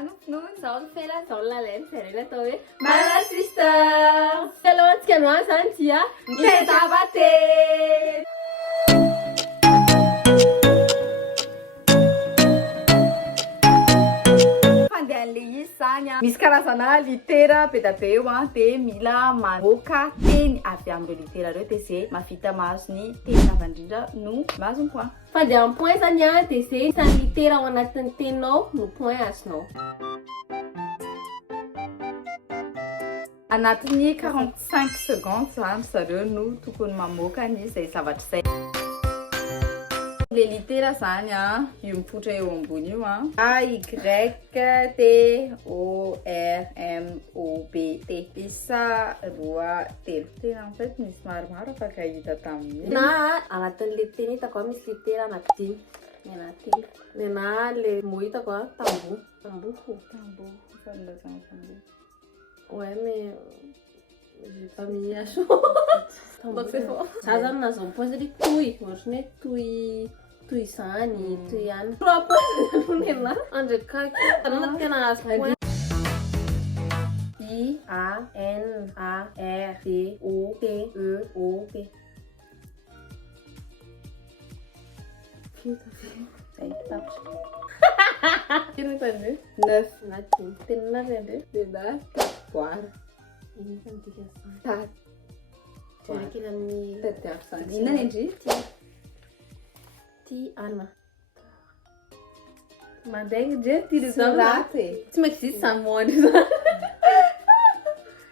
Nofonony Zaho ny fela, zaho ny lalena, zareo atao hoe Mala Sister. aloha antsika androany zany dia Mitady fandehan'le izy zany a. Misy karazana litera be da be eo a, de mila mamoaka teny avy amin'ireo litera reo de zay mahavita mahazo ny teny lava indrindra no mahazo ny point. fandeha amin'ny point zany a, de zay isany litera ao anatin'ny teninao no point azonao. Anatin'ny 45 secondes zany zareo no tokony mamoaka ny zay zavatra zay. Le litera zany a, io mipoitra eo ambony io a. A, Y, T, O, R, M, O, B, T. Isa, roa, telo. Tena en fait misy maromaro afaka hita tamin'iny. Na anatin'le teny hitako a misy litera anankidimy. Ny anaty na le mo hitako a tamboho. Tamboho. Fanilazana tamboho. Ouais, mais j'ai pas mis à chaud. Ça zany nahazo point zany toy, ohatrany hoe toy zany, toy ihany. 3 points zany nenahy. Andrekaiky. Tanana tena nahazo point. I, A, N, A, R, D, O, T, E, O, P. Aí, tá. Quem não entendeu? 9. Naquilo. Tem nada a ver. Verdade? 4. Ini kan 3 sang. Tá. Jadi kita ni Ina entendi. Ti Ana. Madeng je ti de Surate. Tu m'excites ça moi.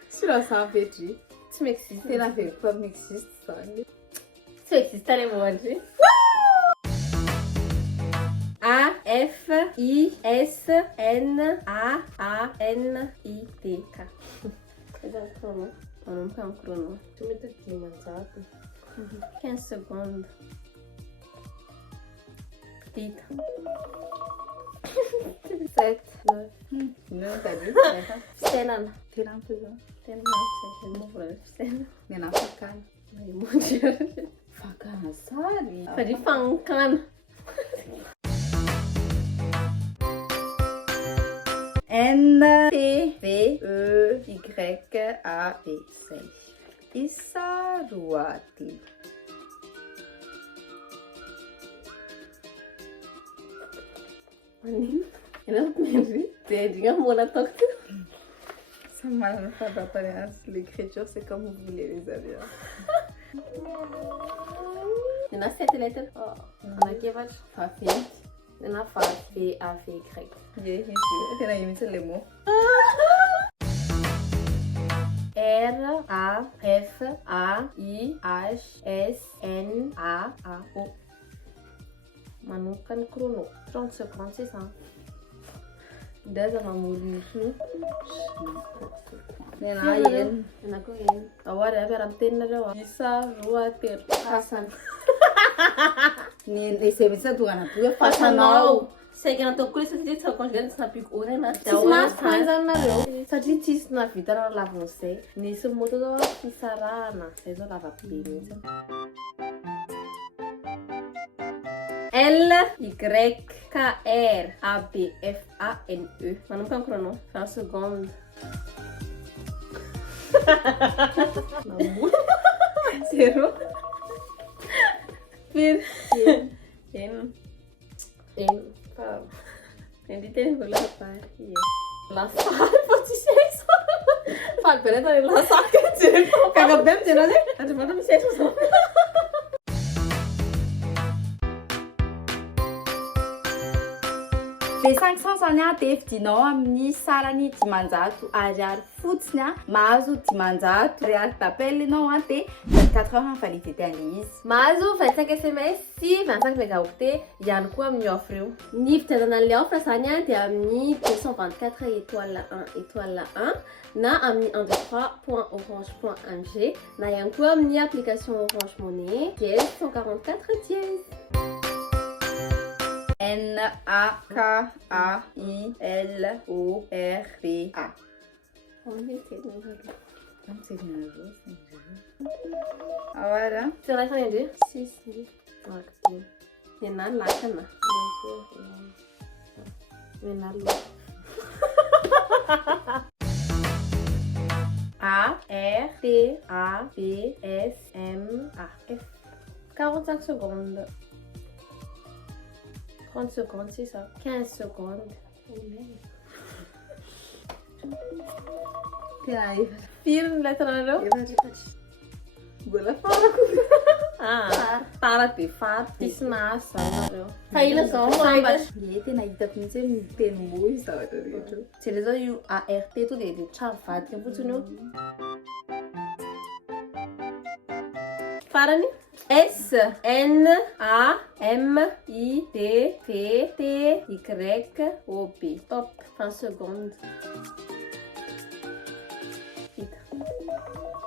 Sur a sapeti. Tu m'excites. Tem a ver com a mixista, sabe? Tu m'excites tá lembrando. A F I S N A N I T K. Coisa crono. Não é um crono. Tu me aqui, manzato. 15 secondes. Petita. 7 9. Não, tá de Senan. Tirar um peso. Senan. Senan. Senan. Nena facana. Ai, muito. Facana, sabe? Pode fancan. N, T, V, E, Y, A, B, 6. Isa, ruati. Manin. Enak nih. Dia juga mau natok. Ça m'a fait d'apprendre l'écriture, c'est comme vous voulez, les amis. Nena 7 lettres. Oh, on a qui va faire. Nena fa B A V Y. Yeah, isso. Tem aí, me lembro. R A F A I H S N A O. Manukan chrono. 30 secondes, c'est ça. 2 avant mourir. Nena yen. Nena ko yen. Awara beram tenna rawa. Isa rua ter. Hasan. Ni esse bisa tu kan tu ya Fasanao. Sei que na tua coisa você disse que gente na pico ora na. Mas coisa na eu. Só disse na vida na lá você. Nisso muito do pisarana. Vocês não lava bem. L Y K R A B F A N E. Mas não tem crono. Faz um segundo. Não. Zero. Vir. N. Hindi tayo naglalapay. Lasal po si Seso. Pagpera tayo lasal. Kagabem sila niya. Ano ba naman Seso? Le 500 zany a tefidinao amin'ny sarany dimanjato ariary fotsiny a mahazo dimanjato ariary tapelle ianao a de 24 heures ny validité an'le izy. Mahazo 25 SMS sy 25 mégaoctets ihany koa amin'ny offre io. Ny fitiavana an'le offre zany a dia amin'ny 224 étoile 1 étoile 1 na amin'ny 123.orange.ng na ihany koa amin'ny application Orange Money dièse 144 dièse. N A K A I L O R B A. Vamos ver. Agora, Você vai fazer? Sim, sim. Aqui. Renan lá, Renan. Renan. A, R, T, A, B, S, M, A, F. 45 secondes. 30 secondes, c'est ça. 15 secondes. Film letrară. Gula fala cu Tara pe fat, tisma, salvară. Failă sau salvar. Prietena hitako mihitsy hoe miteny moy zavatra rehetra. Tele zao io ART to dia trano vadika fotsiny io. Farany. S, N, A, M, I, D, P, T, Y, O, P. Top, 20 secondes.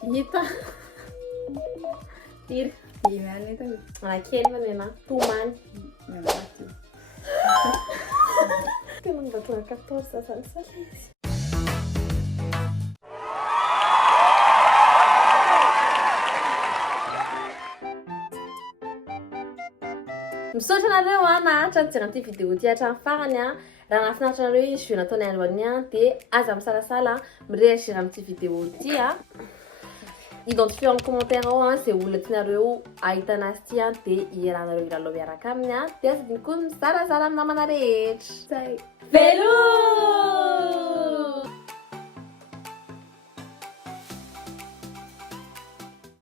Hita. Firy. Iny ihany hitako. Anankely fa nena. Tomany. Miamaty. Tena nibatona 14 zany saly. Misaotra anareo naharitra nijery an'ity vidéo ty hatramin'ny farany a. Raha nahafinaritra anareo izy vio nataony alohany a dia aza misalasala mireagir amin'ity vidéo ty a. Identifier en commentaire ao a izay olona tianareo ahitana azy ty a dia iarahanareo ilalao miaraka aminy a. Dia aza diny koa mizarazara amin'ny namana rehetra. Zay. Velô!